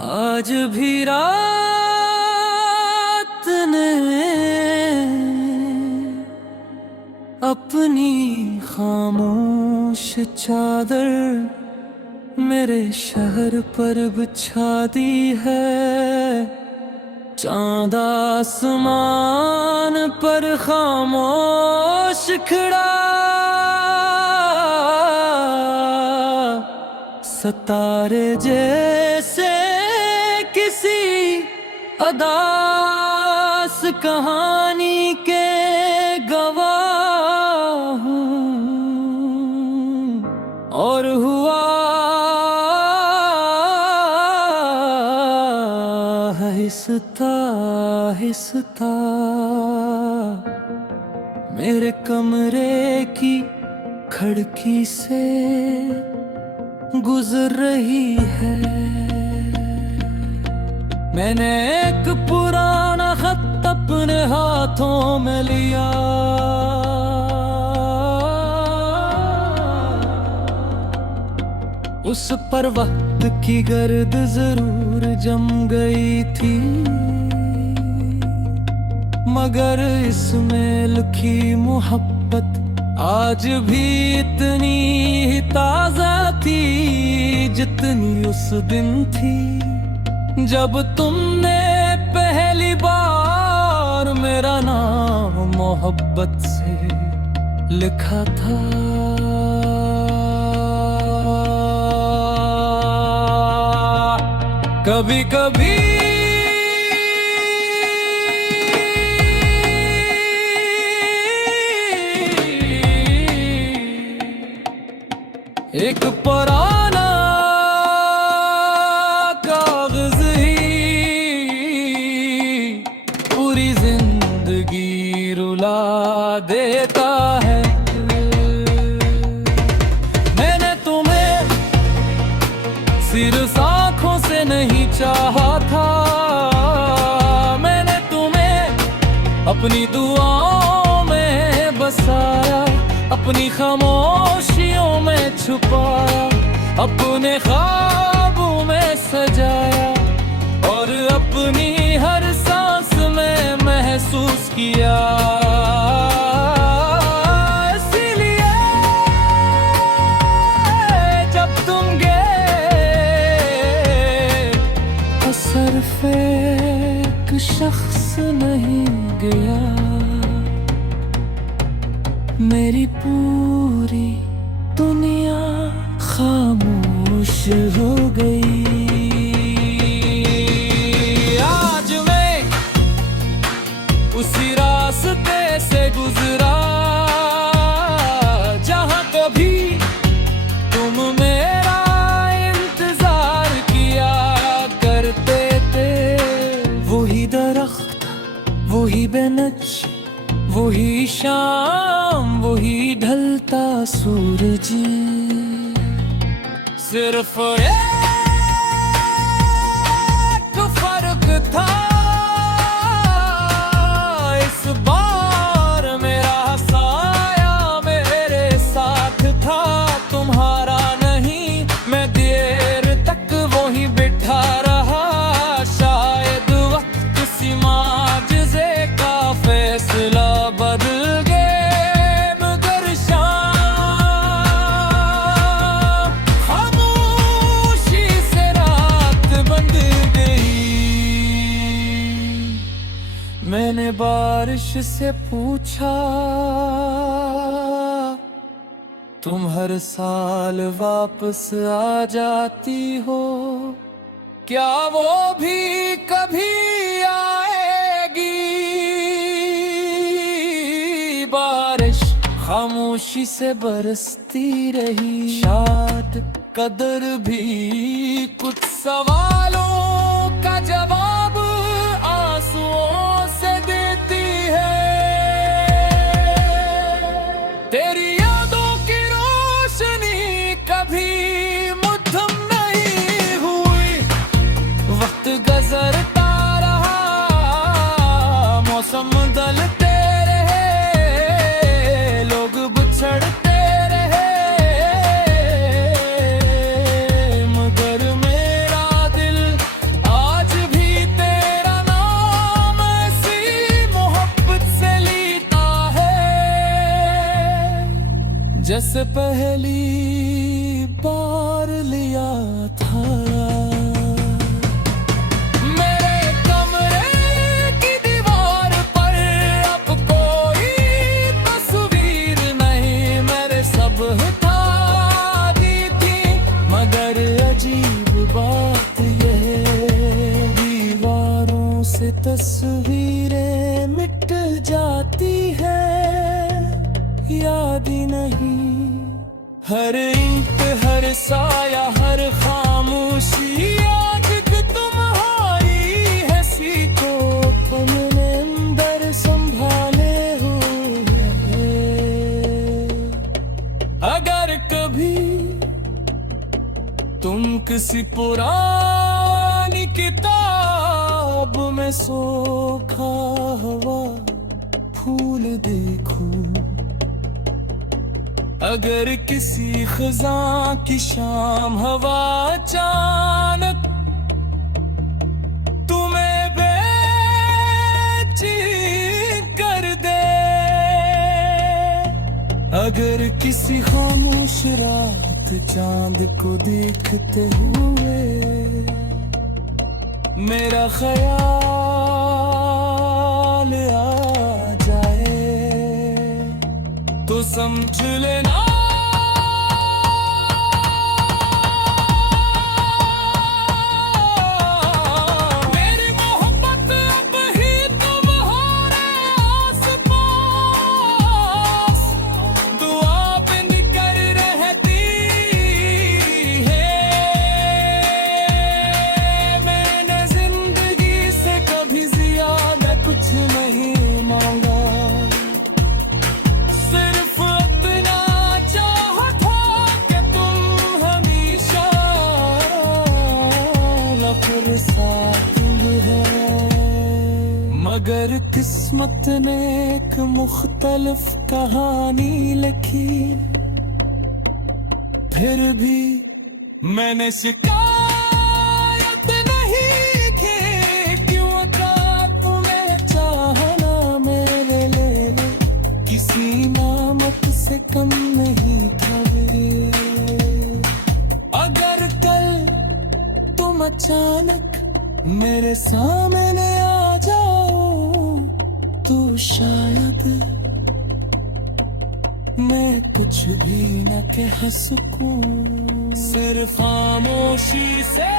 आज भी रात ने अपनी खामोश चादर मेरे शहर पर बिछा दी है। चांद आसमान पर खामोश खड़ा, सितारे जैसे किसी अदास कहानी के गवाह हूँ। और हुआ हिसता हिसता मेरे कमरे की खिड़की से गुजर रही है। मैंने एक पुराना खत अपने हाथों में लिया, उस पर वक्त की गर्द जरूर जम गई थी, मगर इसमें लिखी मोहब्बत आज भी इतनी ही ताजा थी जितनी उस दिन थी जब तुमने पहली बार मेरा नाम मोहब्बत से लिखा था। कभी कभी एक पुराना कागज ही पूरी जिंदगी रुला देता है। मैंने तुम्हें सिर्फ आँखों से नहीं चाहा था, मैंने तुम्हें अपनी दुआओं में बसाया, अपनी खामोशियों में छुपाया, अपने ख्वाबों में सजाया और अपनी हर सांस में महसूस किया। इसीलिए जब तुम गए तो सिर्फ एक शख्स नहीं गया, मेरी पूरी दुनिया खामोश हो गई। आज मैं उसी रास्ते से गुजरा जहां कभी तुम मेरा इंतजार किया करते थे। वही दरख्त, वही बेनच, वही शाम, वही ढलता सूरज, सिर्फ एक फर्क था, इस बार मेरा साया मेरे साथ था, तुम्हारा नहीं। मैं देर तक वही बैठा रहा, शायद वक्त किसी माजज़े का फैसला बदल गए, मगर शाम खामोशी से रात बंद गई। मैंने बारिश से पूछा, तुम हर साल वापस आ जाती हो, क्या वो भी कभी आएगी? बारिश खामोशी से बरसती रही, शायद कदर भी कुछ सवालों का जवाब आंसुओं से देती है। तेरी यादों की रोशनी कभी मुद्दम नहीं हुई, वक्त गुजरता रहा, मौसम बदलते रहे, लोग बिछड़ते रहे, मगर मेरा दिल जैसे पहली बार लिया था। मेरे कमरे की दीवार पर अब कोई तस्वीर नहीं, मेरे सब हटा दी थी। मगर अजीब बात यह, दीवारों से तस्वीरें मिट जाती है, याद ही नहीं। हर इंक, हर साया, हर खामोशी याद कि तुम्हारी है सी को अपने अंदर संभाले हुए। अगर कभी तुम किसी पुरानी किताब में सूखा हुआ फूल देखो, अगर किसी खज़ां की शाम हवा अचानक तुम्हें बेचैन कर दे, अगर किसी खामोश रात चांद को देखते हुए मेरा ख्याल आ जाए, तो समझ लेना मेरी मोहब्बत अब ही तुम्हारे आस-पास दुआ बिन कर रहती है। मैंने जिंदगी से कभी ज्यादा कुछ नहीं मांगा, मगर किस्मत ने एक मुख्तलिफ कहानी लिखी, फिर भी मैंने शिकायत नहीं की। क्यों था तुम्हें चाहना मेरे लिए किसी नामत से कम नहीं था। अगर कल तुम अचानक मेरे सामने आ जाओ तो शायद मैं कुछ भी न कह सकूं, सिर्फ खामोशी से